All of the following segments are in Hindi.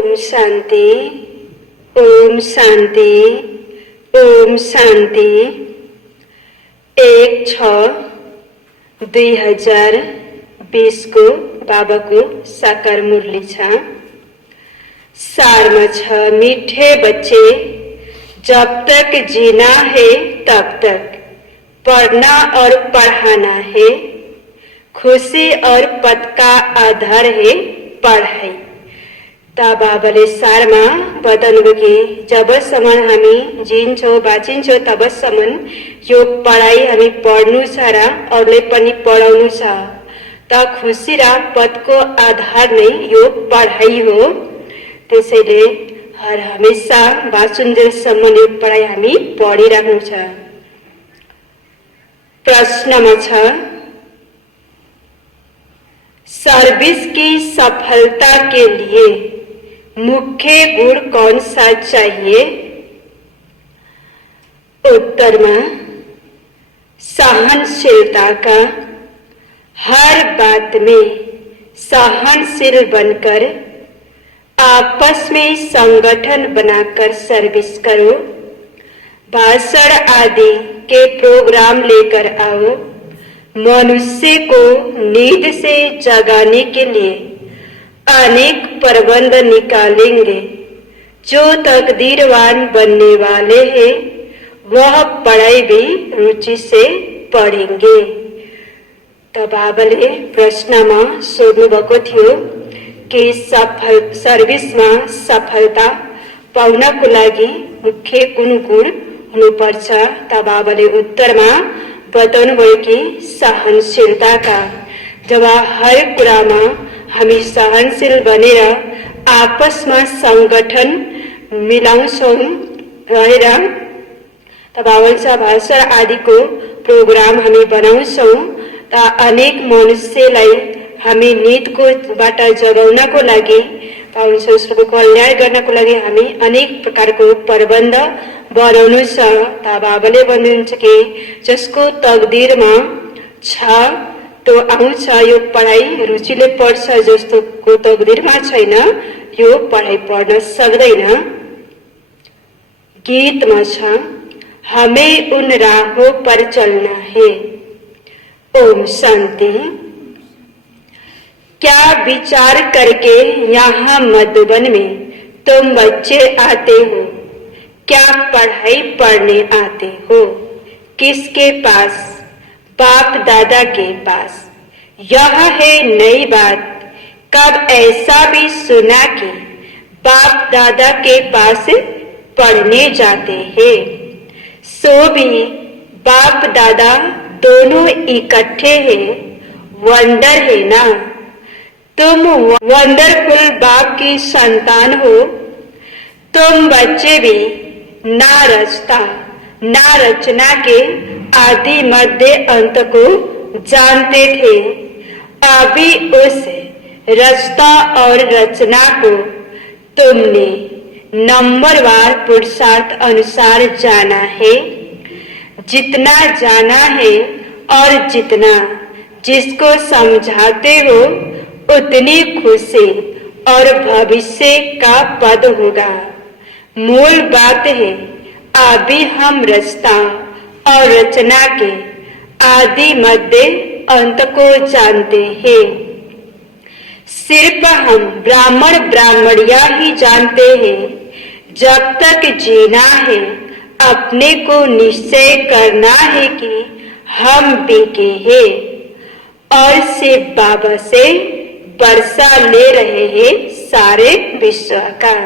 ओम शांति, ओम शांति, ओम शांति। 1/6/2020 को बाबा को साकार मुरली छ। सारमा छ, मीठे बच्चे, जब तक जीना है तब तक पढ़ना और पढ़ाना है। खुशी और पद का आधार है पढ़ाई। ता बाबाले सारमा बताउनु कि जबसम्म हामी जिन्छौँ बाँचिन्छौँ तबसम्म यो पढाइ हामी पढ्नु छ र अरूले पनि पढाउनु छ। त खुशी र पदको आधार नै यो पढाइ हो। त्यसैले हर हमेशा बाँचुन्जेलसम्म यो पढाइ हामी पढिराख्नु छ। प्रश्नमा छ, सर्विस की सफलता के लिए मुख्य गुण कौन सा चाहिए? उत्तर में सहनशीलता का। हर बात में सहनशील बनकर आपस में संगठन बनाकर सर्विस करो। भाषण आदि के प्रोग्राम लेकर आओ। मनुष्य को नींद से जगाने के लिए अनेक प्रबंध निकालेंगे। जो तकदीरवान बनने वाले हैं वह पढ़ाई भी रुचि से पढ़ेंगे। तो बाबाले प्रश्नमा सोध्नु भएको थियो कि सर्भिसमा सफलता पाउनको लागि मुख्य कुन गुण हुनुपर्छ। त बाबाले उत्तरमा बताउनु भयो कि सहनशीलता का। जब हर कुरामा हामी सहनशील बनेर आपसमा संगठन मिलाउँछौँ रहेर तब भाषण आदिको प्रोग्राम हामी बनाउँछौँ त अनेक मनुष्यलाई हामी निदकोबाट जगाउनको लागि उसको कल्याण गर्नको लागि हामी अनेक प्रकारको प्रबन्ध बनाउनु छ। त बाबाले भन्नुहुन्छ कि जसको तकदीरमा छ तो आउँछ यो पढाइ रुचिले पढ्छ, जस्तो को तकदीरमा छैन यो पढाइ पढ्न सक्दैन। गीतमा छ, हमें उन राहों पर चलना है। ओम शांति। क्या विचार करके यहाँ मधुबन में तुम बच्चे आते हो? क्या पढ़ाई पढ़ने आते हो? किसके पास? बाप दादा के पास। यह है नई बात। कब ऐसा भी सुना कि बाप दादा के पास पढ़ने जाते हैं? सो भी बाप दादा दोनों इकट्ठे हैं। वंडर है ना? तुम वंडरफुल बाप की संतान हो। तुम बच्चे भी ना रचता ना रचना के आदि मध्य अंत को जानते थे। अभी उस रचता और रचना को तुमने नंबरवार पुरुषार्थ अनुसार जाना है। जितना जाना है और जितना जिसको समझाते हो उतनी खुशी और भविष्य का पद होगा। मूल बात है अभी हम रचता और रचना के आदि मध्य अंत को जानते हैं। सिर्फ हम ब्राह्मण ब्राह्मणिया ही जानते हैं। जब तक जीना है अपने को निश्चय करना है कि हम बीके हैं और शिव बाबा से वर्षा ले रहे हैं सारे विश्व का।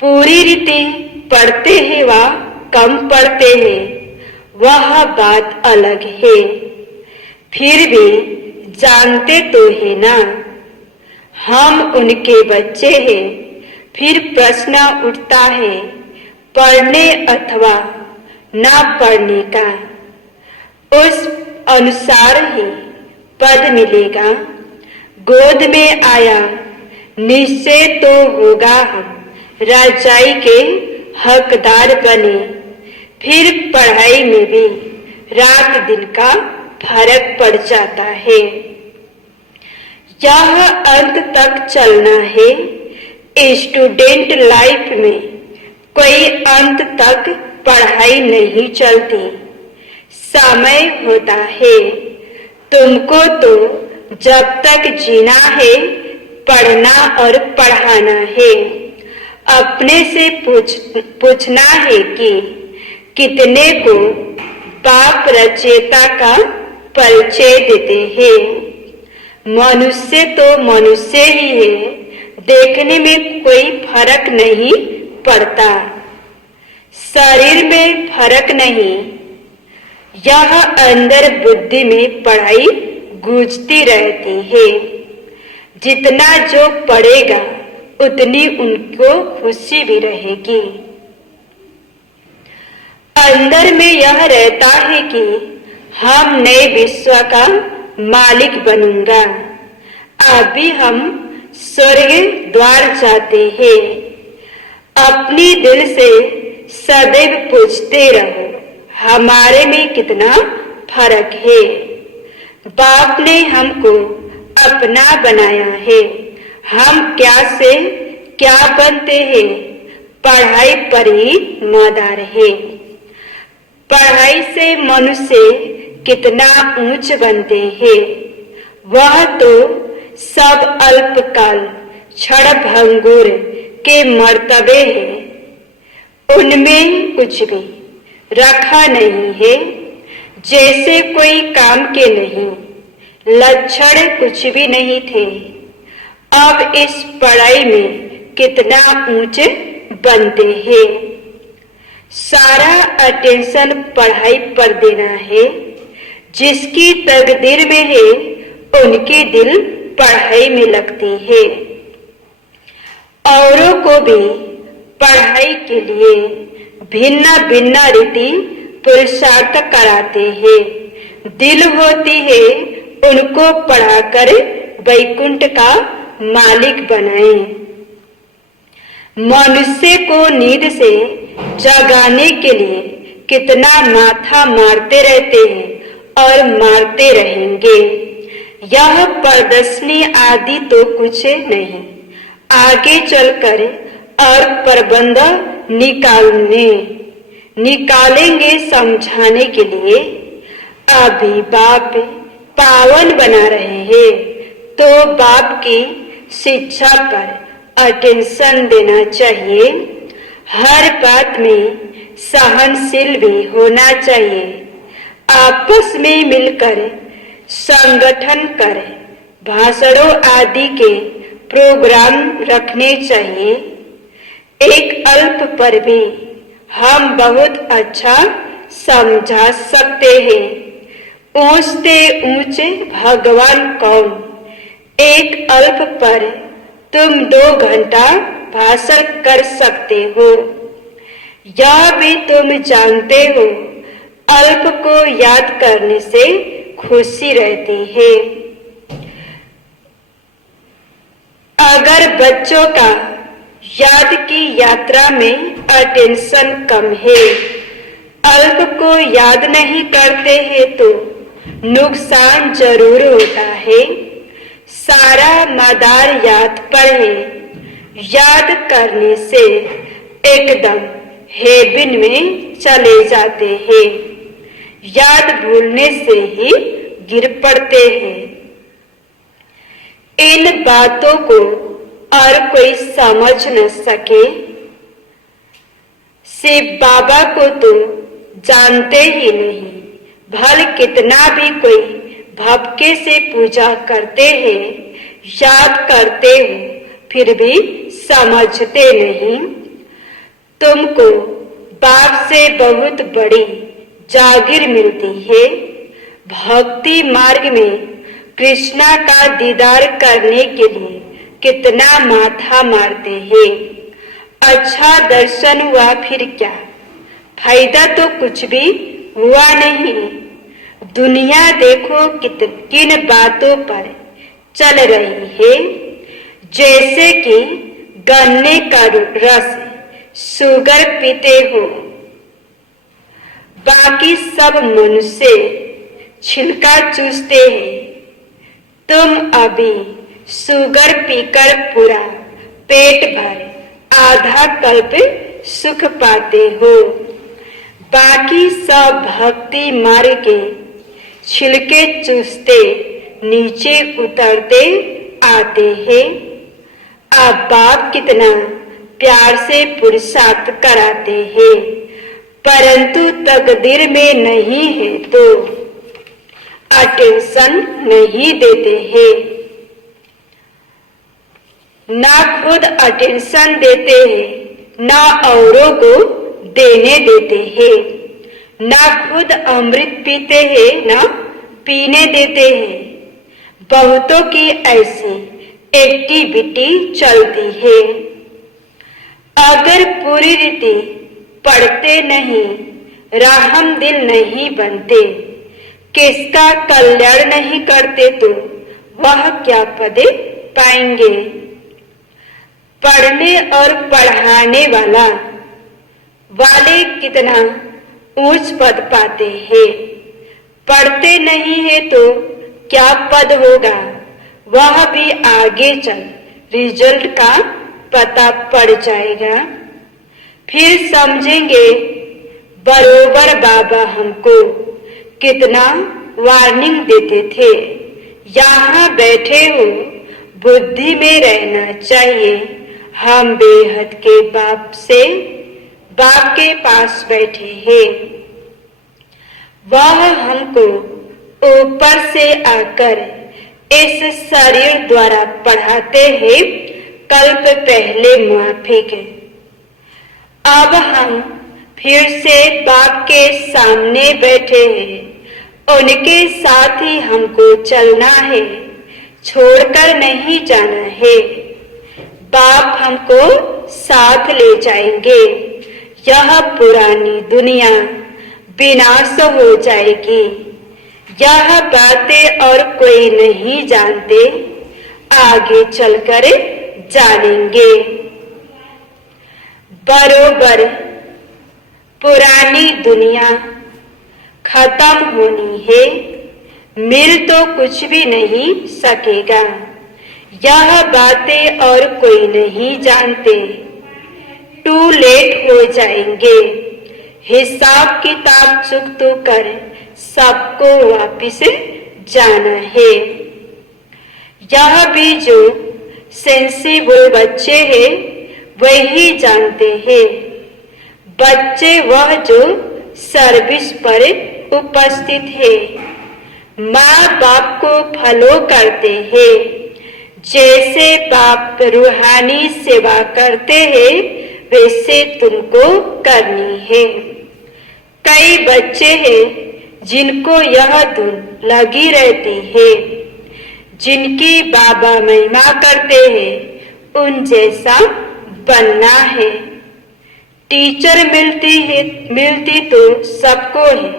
पूरी रीति पढ़ते हैं व कम पढ़ते हैं वह बात अलग है। फिर भी जानते तो है ना हम उनके बच्चे हैं। फिर प्रश्न उठता है पढ़ने अथवा ना पढ़ने का। उस अनुसार ही पद मिलेगा। गोद में आया निश्चय तो होगा हम राजाई के हकदार बने। फिर पढ़ाई में भी रात दिन का फर्क पड़ जाता है। यह अंत तक चलना है। स्टूडेंट लाइफ में कोई अंत तक पढ़ाई नहीं चलती। समय होता है, तुमको तो जब तक जीना है पढ़ना और पढ़ाना है। अपने से पूछना है कि कितने को बाप रचयिता का परिचय देते हैं। मनुष्य तो मनुष्य ही है, देखने में कोई फर्क नहीं पड़ता। शरीर में फर्क नहीं, यह अंदर बुद्धि में पढ़ाई गूंजती रहती है। जितना जो पढ़ेगा उतनी उनको खुशी भी रहेगी। अंदर में यह रहता है कि हम नए विश्व का मालिक बनूंगा। अभी हम स्वर्ग द्वार जाते हैं। अपनी दिल से सदैव पूछते रहो हमारे में कितना फर्क है। बाप ने हमको अपना बनाया है, हम क्या से क्या बनते हैं, पढ़ाई पर ही मदार है। पढ़ाई से मनुष्य कितना ऊंच बनते हैं, वह तो सब अल्पकाल क्षण भंगुर के मर्तबे हैं। उनमें कुछ भी रखा नहीं है, जैसे कोई काम के नहीं, लक्षण कुछ भी नहीं थे। अब इस पढ़ाई में कितना ऊंचे बनते हैं। सारा अटेंशन पढ़ाई पर देना है। जिसकी तकदीर में है उनकी दिल पढ़ाई में लगती है। औरों को भी पढ़ाई के लिए भिन्न भिन्न रीति पुरुषार्थ कराते हैं। दिल होती है उनको पढ़ाकर वैकुंठ का मालिक बनाए। मनुष्य को नींद से जगाने के लिए कितना माथा मारते रहते हैं और मारते रहेंगे। यह प्रदर्शनी आदि तो कुछ नहीं, आगे चलकर और प्रबंध निकालेंगे समझाने के लिए। अभी बाप पावन बना रहे हैं, तो बाप की शिक्षा पर अटेंशन देना चाहिए। हर बात में सहनशील भी होना चाहिए। आपस में मिलकर संगठन कर भाषणों आदि के प्रोग्राम रखने चाहिए। एक अल्प पर भी हम बहुत अच्छा समझा सकते हैं। ऊंचते ऊंचे भगवान कौन, एक अल्प पर तुम 2 घंटा भाषण कर सकते हो। यह भी तुम जानते हो, अल्प को याद करने से खुशी रहती है। अगर बच्चों का याद की यात्रा में अटेंशन कम है, अल्प को याद नहीं करते हैं तो नुकसान जरूर होता है। सारा मदार याद पर है। याद करने से एकदम हेबिन में चले जाते हैं। याद भूलने से ही गिर पड़ते हैं। इन बातों को और कोई समझ न सके। शिव बाबा को तो जानते ही नहीं। भल कितना भी कोई भक्ति से पूजा करते हैं, याद करते हो, फिर भी समझते नहीं। तुमको बाप से बहुत बड़ी जागीर मिलती है। भक्ति मार्ग में कृष्णा का दीदार करने के लिए कितना माथा मारते हैं। अच्छा दर्शन हुआ फिर क्या, फायदा तो कुछ भी हुआ नहीं। दुनिया देखो किन बातों पर चल रही है। जैसे कि गन्ने का रस शुगर पीते हो, बाकी सब मनुष्य छिलका चूसते हैं। तुम अभी शुगर पीकर पूरा पेट भर आधा कल्प सुख पाते हो। बाकी सब भक्ति मार्ग के छिलके चूसते नीचे उतरते आते हैं। अब बाप कितना प्यार से पुरुषार्थ कराते हैं, परंतु तकदीर में नहीं है तो अटेंशन नहीं देते हैं। ना खुद अटेंशन देते हैं, ना औरों को देने देते हैं। ना खुद अमृत पीते हैं, ना पीने देते हैं। बहुतों की ऐसी एक्टिविटी चलती है। अगर पूरी रीति पढ़ते नहीं, राहम दिल नहीं बनते, किसका कल्याण नहीं करते तो वह क्या पद पाएंगे। पढ़ने और पढ़ाने वाले कितना ऊंच पद पाते हैं। पढ़ते नहीं है तो क्या पद होगा, वह भी आगे चल रिजल्ट का पता पड़ जाएगा। फिर समझेंगे बरोबर बाबा हमको कितना वार्निंग देते थे। यहाँ बैठे हो, बुद्धि में रहना चाहिए। हम बेहद के बाप के पास बैठे हैं। वह हमको ऊपर से आकर इस शरीर द्वारा पढ़ाते हैं, कल्प पहले माफिक। अब हम फिर से बाप के सामने बैठे हैं, उनके साथ ही हमको चलना है, छोड़कर नहीं जाना है। बाप हमको साथ ले जाएंगे। यह पुरानी दुनिया विनाश हो जाएगी। यह बातें और कोई नहीं जानते, आगे चलकर जानेंगे। बरोबर पुरानी दुनिया खत्म होनी है, मिल तो कुछ भी नहीं सकेगा। यह बातें और कोई नहीं जानते, टू लेट हो जाएंगे। हिसाब किताब चुकता कर सबको वापिस जाना है। यह भी जो सेंसिबल बच्चे हैं वही जानते हैं। बच्चे वह जो सर्विस पर उपस्थित है, माँ बाप को फॉलो करते हैं। जैसे बाप रूहानी सेवा करते हैं वैसे तुमको करनी है। कई बच्चे हैं जिनको यह धुन लगी रहती है, जिनकी बाबा महिमा करते हैं उन जैसा बनना है। टीचर मिलती तो सबको है,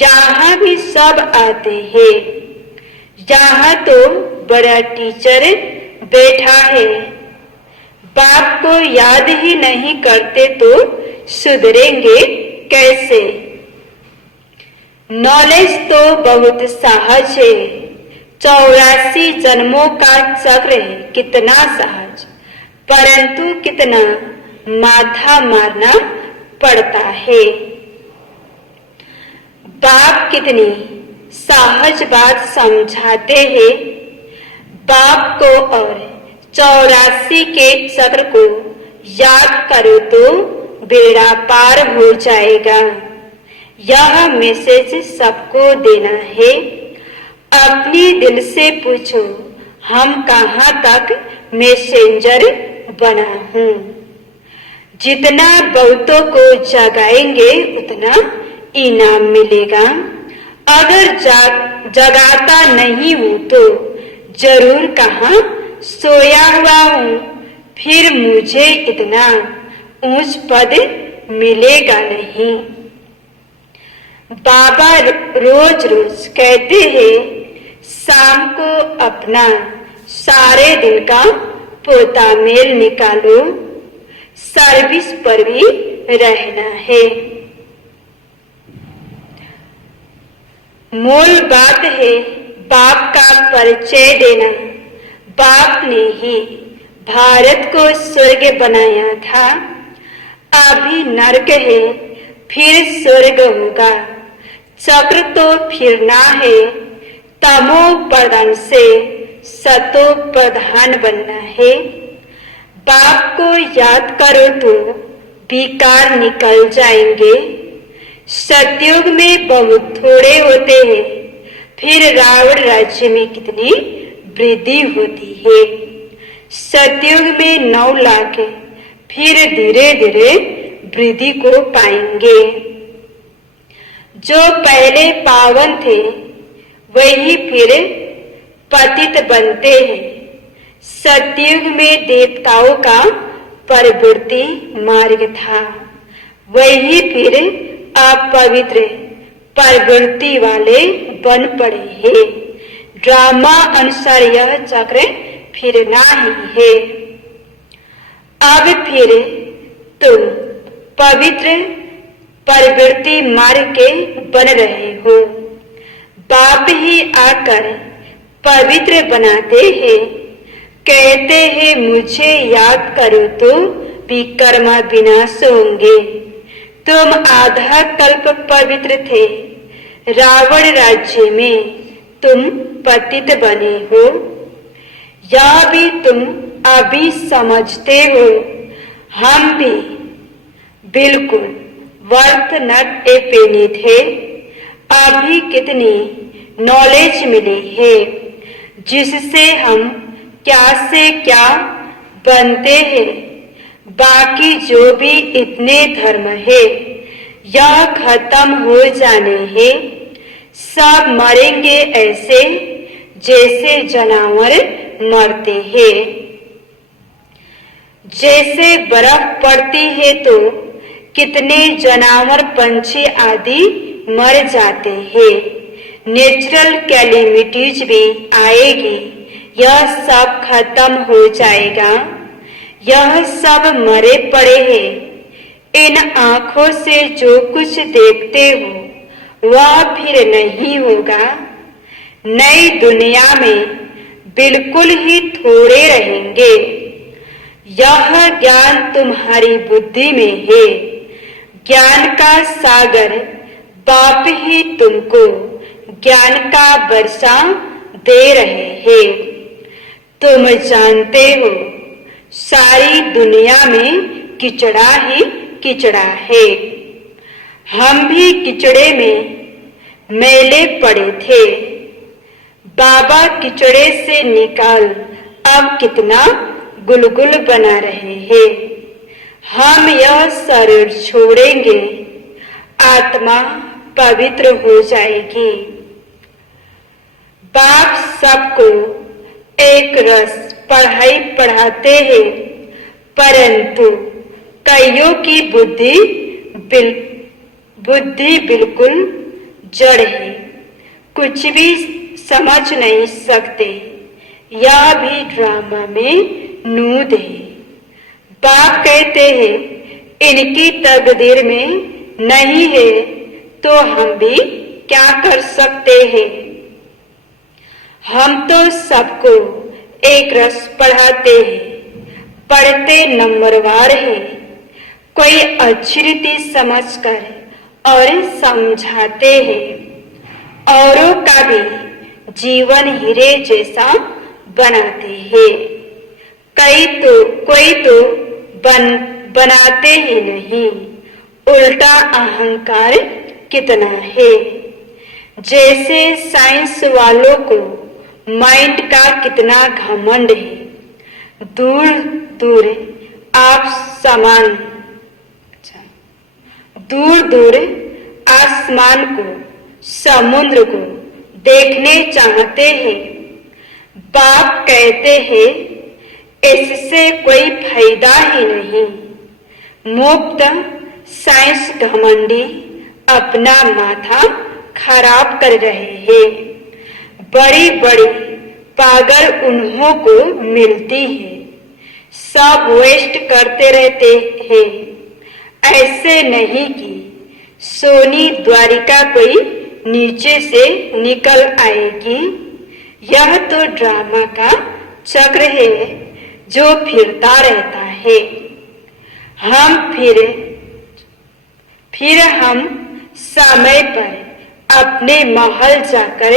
यहाँ भी सब आते हैं। यहाँ तो बड़ा टीचर बैठा है। बाप को याद ही नहीं करते तो सुधरेंगे कैसे। नॉलेज तो बहुत सहज है, 84 जन्मों का चक्र है, कितना सहज, परंतु कितना माथा मारना पड़ता है। बाप कितनी सहज बात समझाते हैं। बाप को और 84 के चक्र को याद करो तो बेड़ा पार हो जाएगा। यह मैसेज सबको देना है। अपनी दिल से पूछो, हम कहाँ तक मैसेंजर बना हूँ। जितना बहुतों को जगाएंगे उतना इनाम मिलेगा। अगर जगाता नहीं हूँ तो जरूर कहाँ सोया हुआ हूँ, फिर मुझे इतना ऊंच पद मिलेगा नहीं। बाबा रोज रोज कहते हैं शाम को अपना सारे दिन का पोता मेल निकालो, सर्विस पर भी रहना है। मूल बात है बाप का परिचय देना। बाप ने ही भारत को स्वर्ग बनाया था, अभी नरक है फिर स्वर्ग होगा। चक्र तो फिरना है, तमो प्रधान से सतो प्रधान बनना है। बाप को याद करो तो विकार निकल जाएंगे। सतयुग में बहुत थोड़े होते हैं, फिर रावण राज्य में कितनी वृद्धि होती है। सतयुग में 9 लाख, फिर धीरे धीरे वृद्धि को पाएंगे। जो पहले पावन थे वही फिर पतित बनते हैं। सतयुग में देवताओं का प्रवृत्ति मार्ग था, वही फिर अपवित्र प्रवृत्ति वाले बन पड़े हैं। ड्रामा अनुसार यह चक्र फिरना ही है। अब फिर तुम पवित्र प्रवृत्ति मार्ग के बन रहे हो। बाप ही आकर पवित्र बनाते हैं, कहते हैं मुझे याद करो तो विकर्मा विनाश होंगे। तुम आधा कल्प पवित्र थे, रावण राज्य में तुम पतित बने हो। यह भी तुम अभी समझते हो, हम भी बिल्कुल वर्थ नट ए पेनी थे। अभी कितनी नॉलेज मिली है, जिससे हम क्या से क्या बनते हैं। बाकी जो भी इतने धर्म है यह खत्म हो जाने हैं। सब मरेंगे ऐसे जैसे जानवर मरते हैं। जैसे बर्फ पड़ती है तो कितने जानवर पंछी आदि मर जाते हैं। नेचुरल कैलेमिटीज भी आएगी, यह सब खत्म हो जाएगा। यह सब मरे पड़े हैं। इन आंखों से जो कुछ देखते हो वह फिर नहीं होगा। नई दुनिया में बिल्कुल ही थोड़े रहेंगे। यह ज्ञान तुम्हारी बुद्धि में है। ज्ञान का सागर बाप ही तुमको ज्ञान का वर्षा दे रहे हैं। तुम जानते हो सारी दुनिया में किचड़ा ही किचड़ा है। हम भी किचड़े में मैले पड़े थे। बाबा किचड़े से निकाल अब कितना गुलगुल बना रहे हैं। हम यह शरीर छोड़ेंगे, आत्मा पवित्र हो जाएगी। बाप सबको एक रस पढ़ाई पढ़ाते हैं, परंतु कईयों की बुद्धि बिल्कुल जड़ है, कुछ भी समझ नहीं सकते। यह भी ड्रामा में नूद है। बाप कहते हैं इनकी तकदीर में नहीं है तो हम भी क्या कर सकते हैं। हम तो सबको एक रस पढ़ाते हैं, पढ़ते नंबरवार हैं। कोई अच्छी रीति समझकर और समझाते हैं। औरों का भी जीवन हीरे जैसा बनाते हैं। कोई तो बनाते ही नहीं। उल्टा अहंकार कितना है। जैसे साइंस वालों को माइंड का कितना घमंड है। दूर दूर आसमान को, समुद्र को देखने चाहते हैं। बाप कहते हैं इससे कोई फायदा ही नहीं। मुक्त साइंस घमंडी अपना माथा खराब कर रहे हैं। बड़ी बड़ी पागल उन्हों को मिलती है, सब वेस्ट करते रहते हैं। ऐसे नहीं कि सोनी द्वारिका कोई नीचे से निकल आएगी। यह तो ड्रामा का चक्र है। जो फिरता रहता है। हम फिर हम समय पर अपने महल जाकर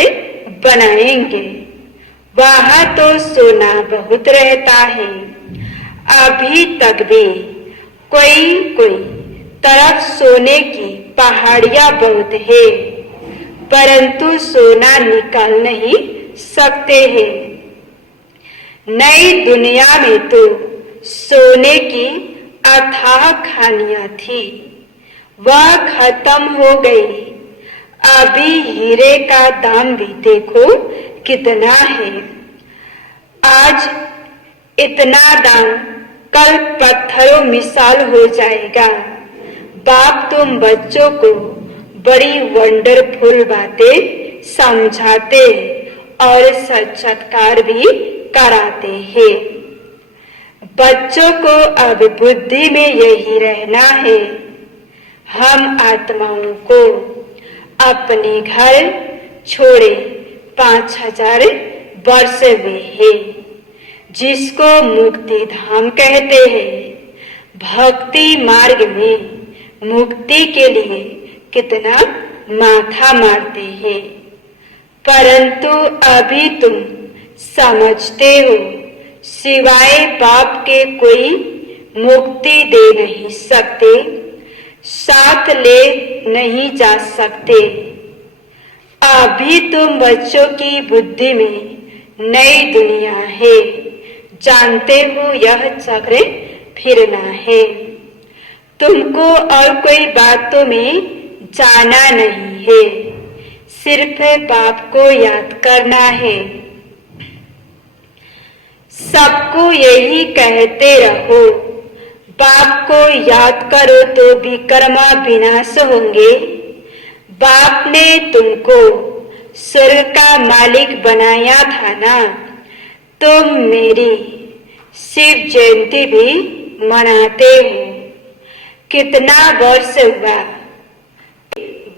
बनाएंगे। वहां तो सोना बहुत रहता है। अभी तक भी कोई तरफ सोने की पहाड़ियां बहुत है, परंतु सोना निकाल नहीं सकते हैं। नई दुनिया में तो सोने की अथाह खानियां थी, वह खत्म हो गई। अभी हीरे का दाम भी देखो कितना है। आज इतना दाम कल पत्थरों मिसाल हो जाएगा। बाप तुम बच्चों को बड़ी वंडरफुल बातें समझाते और साक्षात्कार भी कराते हैं। बच्चों को अब बुद्धि में यही रहना है। हम आत्माओं को अपने घर छोड़े 5000 वर्ष हुए हैं, जिसको मुक्ति धाम कहते हैं। भक्ति मार्ग में मुक्ति के लिए कितना माथा मारते हैं, परंतु अभी तुम समझते हो सिवाय बाप के कोई मुक्ति दे नहीं सकते, साथ ले नहीं जा सकते। अभी तुम बच्चों की बुद्धि में नई दुनिया है, जानते हो यह चक्र फिरना है। तुमको और कोई बातों में जाना नहीं है, सिर्फ बाप को याद करना है। सबको यही कहते रहो, बाप को याद करो तो विकर्मा विनाश होंगे। बाप ने तुमको स्वर्ग का मालिक बनाया था ना। तुम मेरी शिव जयंती भी मनाते हो। कितना वर्ष हुआ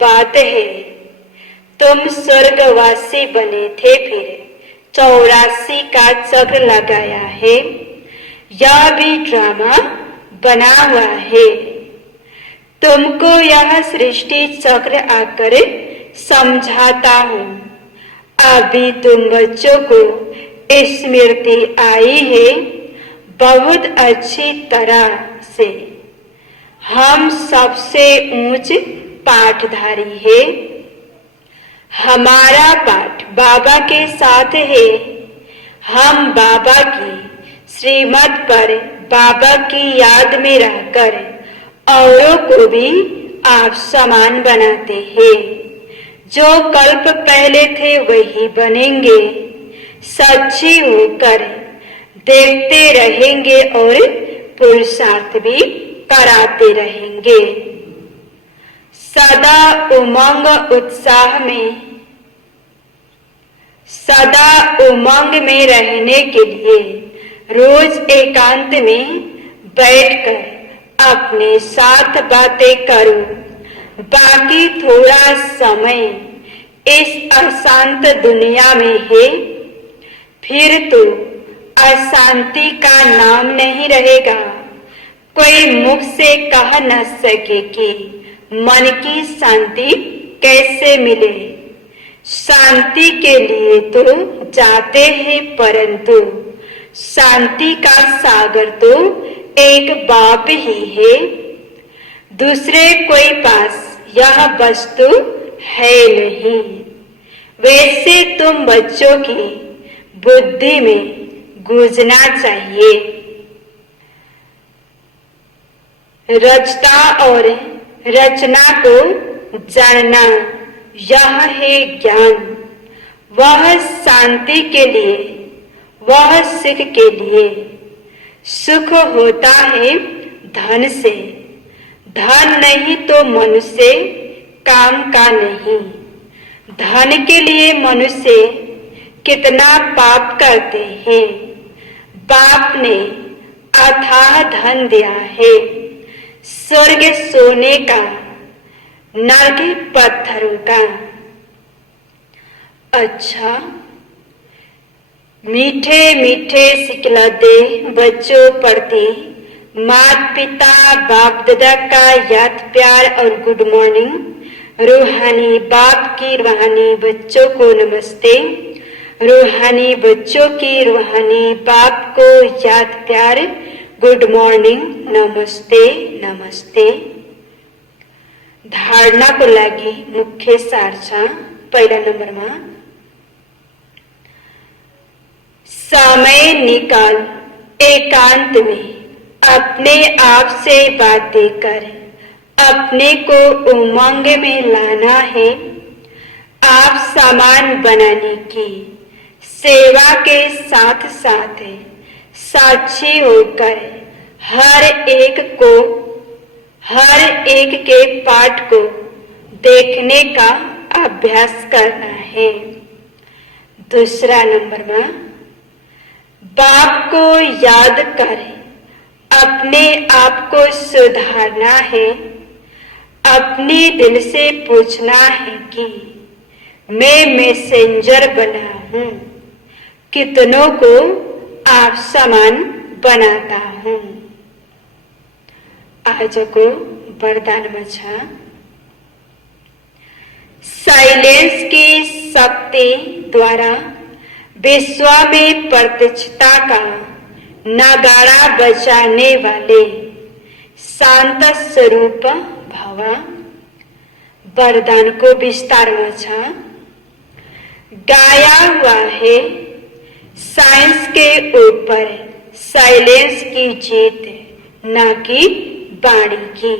बात है, तुम स्वर्गवासी बने थे, फिर 84 का चक्र लगाया है। यह भी ड्रामा बना हुआ है। तुमको यह सृष्टि चक्र आकर समझाता हूँ। अभी तुम बच्चों को स्मृति आई है बहुत अच्छी तरह से। हम सबसे ऊंच पाठधारी है। हमारा पाठ बाबा के साथ है। हम बाबा की श्रीमत पर बाबा की याद में रहकर औरों को भी आप समान बनाते हैं। जो कल्प पहले थे वही बनेंगे। सच्ची होकर देखते रहेंगे और पुरुषार्थ भी कराते रहेंगे। सदा उमंग में रहने के लिए रोज एकांत में बैठकर अपने साथ बातें करो। बाकी थोड़ा समय इस अशांत दुनिया में है, फिर तो अशांति का नाम नहीं रहेगा। कोई मुख से कह न सके कि मन की शांति कैसे मिले। शांति के लिए तो जाते हैं, परंतु शांति का सागर तो एक बाप ही है। दूसरे कोई पास यह वस्तु है नहीं। वैसे तुम बच्चों की बुद्धि में गूंजना चाहिए। रचना और रचना को जानना, यह है ज्ञान। वह शांति के लिए, वह सुख के लिए। सुख होता है धन से। धन नहीं तो मनुष्य काम का नहीं। धन के लिए मनुष्य कितना पाप करते हैं। बाप ने अथाह धन दिया है। स्वर्ग सोने का, नरक पत्थरों का। अच्छा, मीठे मीठे सिखलाते बच्चों प्रति माता पिता बाप दादा का याद प्यार और गुड मॉर्निंग। रूहानी बाप की रूहानी बच्चों को नमस्ते। रूहानी बच्चों की रूहानी बाप को याद प्यार गुड मॉर्निंग, नमस्ते नमस्ते। धारणा को लागी मुख्य सारछा पहला नंबर में समय निकाल एकांत में अपने आप से बातें कर, अपने को उमंग में लाना है। आप सामान बनाने की सेवा के साथ साथ साक्षी होकर हर एक के पाठ को देखने का अभ्यास करना है। दूसरा नंबर में बाप को याद कर अपने आप को सुधारना है। अपने दिल से पूछना है कि मैं मैसेंजर बना हूं, कितनों को आप समान बनाता हूं। आज को वरदान मछा साइलेंस की शक्ति द्वारा विश्व में प्रत्यक्षता का नगाड़ा बजाने वाले शांत स्वरूप भव। वरदान को विस्तार में गाया हुआ है। साइंस के ऊपर साइलेंस की जीत, न कि वाणी की।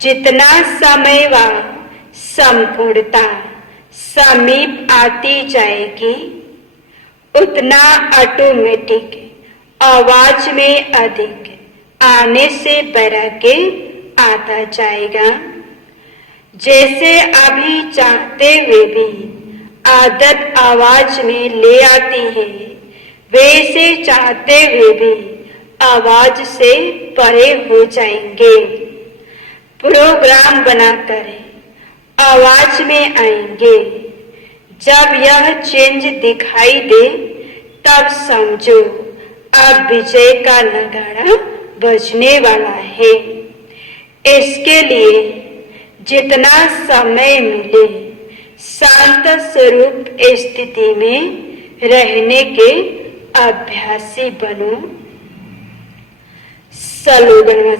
जितना समय व संपूर्णता समीप आती जाएगी, उतना ऑटोमेटिक आवाज में अधिक आने से वैराग्य आता जाएगा। जैसे अभी चाहते हुए भी आदत आवाज में ले आती है, वैसे चाहते हुए भी आवाज से परे हो जाएंगे। प्रोग्राम बनाकर आवाज में आएंगे। जब यह चेंज दिखाई दे तब समझो अब विजय का नगाड़ा बजने वाला है। इसके लिए जितना समय मिले शांत स्वरूप स्थिति में रहने के अभ्यासी बनो। स्लोगन में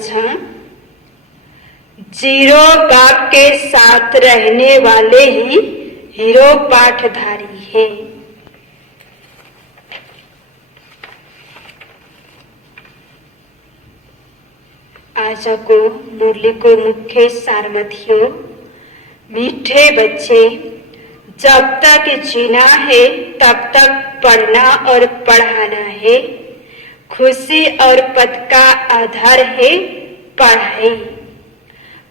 जीरो बाप के साथ रहने वाले ही हीरो पाठधारी है। आज को मुरली को मुख्य सारमथियों, मीठे बच्चे, जब तक जीना है तब तक पढ़ना और पढ़ाना है। खुशी और पद का आधार है पढ़ाई।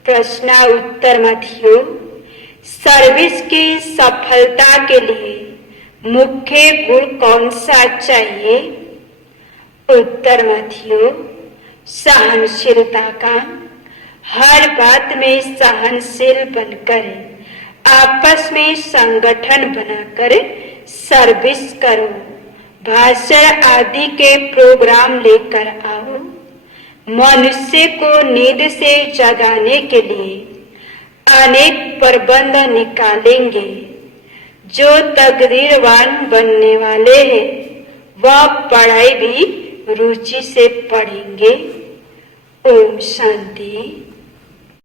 प्रश्न उत्तर मथियों, सर्विस की सफलता के लिए मुख्य गुण कौन सा चाहिए? उत्तर मथियों, सहनशीलता का। हर बात में सहनशील बनकर आपस में संगठन बनाकर सर्विस करो। भाषण आदि के प्रोग्राम लेकर आओ। मनुष्य को नींद से जगाने के लिए अनेक प्रबंध निकालेंगे। जो तकदीरवान बनने वाले हैं वह पढ़ाई भी रुचि से पढ़ेंगे। ओम शांति।